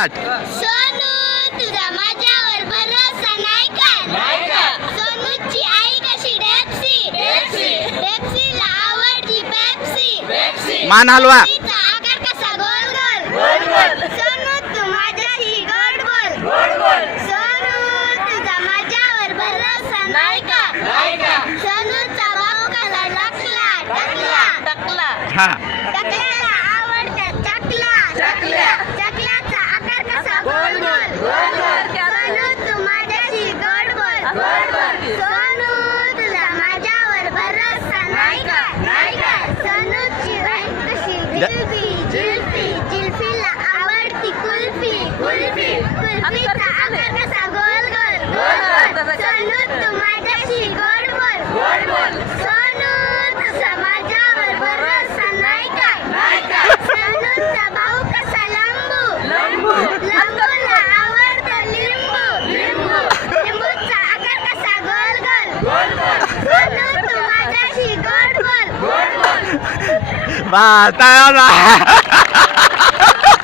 Start. Sonu तुझा माझ्यावर भरोसा नाही का? सोनूची आई कशी डेप्सीला आवडली पेप्सी. मान हलवा. तिचा आकार कसा गोल. सोनू तू माझ्याशी गोड बोल. सोनू तुझा माझ्यावर भरोसा नाही का? सोनूचा भाऊ कसा टकला. हा. टकल्याला आवडतात चकल्या. चकल्याचा आकार कसा गोल. सोनू तू माझ्याशी गोड बोल. सोनू तुझा माझ्यावर भरोसा नाही का? सोनूची बहीण कशी जिल्फीला आवडती कुल्फी. कुल्फीचा आकार कसा गोल. सोनू तू माझ्याशी गोड बोल. सोनू तुझा माझ्यावर भरोसा नाही का? सोनूचा भाऊ कसा लंबूला आवडतं लिंबूचा आकार कसा गोल. सोनू तू माझ्याशी गोड बोल. बस.